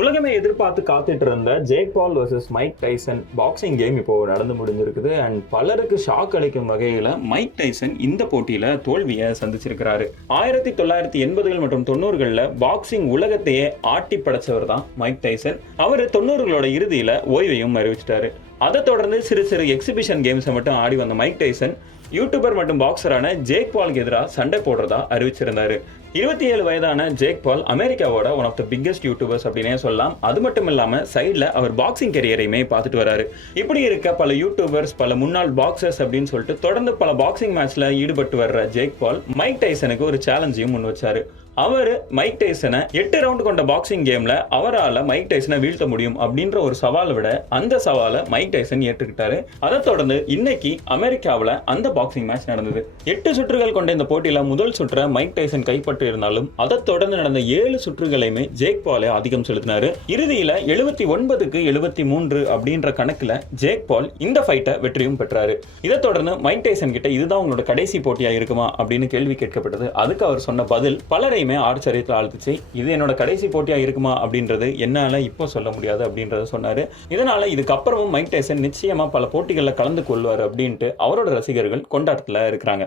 உலகமே எதிர்பார்த்து காத்துட்டு இருந்த Jake Paul versus Mike Tyson boxing game இப்போ நடந்து முடிஞ்சிருக்குது. அண்ட் பலருக்கு ஷாக் அளிக்கும் வகையில் மைக் டைசன் இந்த போட்டியில தோல்வியை சந்திச்சிருக்கிறாரு. 1980கள் மற்றும் 90களில் பாக்ஸிங் உலகத்தையே ஆட்டி படைச்சவர் தான் மைக் டைசன். அவர் 90களோட இறுதியில ஓய்வையும் அறிவிச்சிட்டாரு. அதை தொடர்ந்து சிறு சிறு எக்ஸிபிஷன் கேம்ஸை மட்டும் ஆடி வந்த மைக் டைசன் யூடியூபர் மற்றும் பாக்ஸரான ஜேக் பாலுக்கு எதிராக சண்டை போடுறதா அறிவிச்சிருந்தாரு. 27 வயதான ஜேக் பால் அமெரிக்காவோட one of the biggest YouTubers அப்படின்னே சொல்லலாம். அது மட்டும் இல்லாம சைட்ல அவர் பாக்ஸிங் கெரியரையுமே பார்த்துட்டு வராரு. இப்படி இருக்க பல யூடியூபர்ஸ், பல முன்னாள் பாக்ஸர்ஸ் அப்படின்னு சொல்லிட்டு தொடர்ந்து பல பாக்ஸிங் மேட்ச்ல ஈடுபட்டு வர்ற ஜேக் பால் மைக் டைசனுக்கு ஒரு சேலஞ்சையும் முன் வச்சாரு. அவர் மைக் டைசனை 8 ரவுண்ட் கொண்ட பாக்ஸிங் கேம்ல அவரால் மைக் டைசனை வீழ்த்த முடியும் அப்படின்ற ஒரு சவாலை விட அந்த சவாலை மைக் டைசன் ஏற்றுக்கிட்டாரு. அதை தொடர்ந்து இன்னைக்கு அமெரிக்காவில் அந்த பாக்ஸிங் மேட்ச் நடந்தது. 8 சுற்றுகள் கொண்ட இந்த போட்டியில முதல் சுற்றை மைக் டைசன் கைப்பற்று இருந்தாலும் அதை தொடர்ந்து நடந்த 7 சுற்றுகளையுமே ஜேக் பாலே ஆதிக்கம் செலுத்தினாரு. இறுதியில 79க்கு 73 அப்படின்ற கணக்குல ஜேக் பால் இந்த ஃபைட்டை வெற்றியும் பெற்றாரு. இதை தொடர்ந்து மைக் டைசன் கிட்ட இதுதான் உங்களோட கடைசி போட்டியா இருக்குமா அப்படின்னு கேள்வி கேட்கப்பட்டது. அதுக்கு அவர் சொன்ன பதில் பலரை ஆச்சரியத்தில் ஆழ்த்துச்சு. இது என்னோட கடைசி போட்டியா இருக்குமா அப்படின்றது என்னால இப்போ சொல்ல முடியாது அப்படின்றத சொன்னாரு. இதனால இதுக்கப்புறமும் மைக் டைசன் நிச்சயமா பல போட்டிகளில் கலந்து கொள்வார் அப்படின்ட்டு அவரோட ரசிகர்கள் கொண்டாட்டத்தில் இருக்கிறாங்க.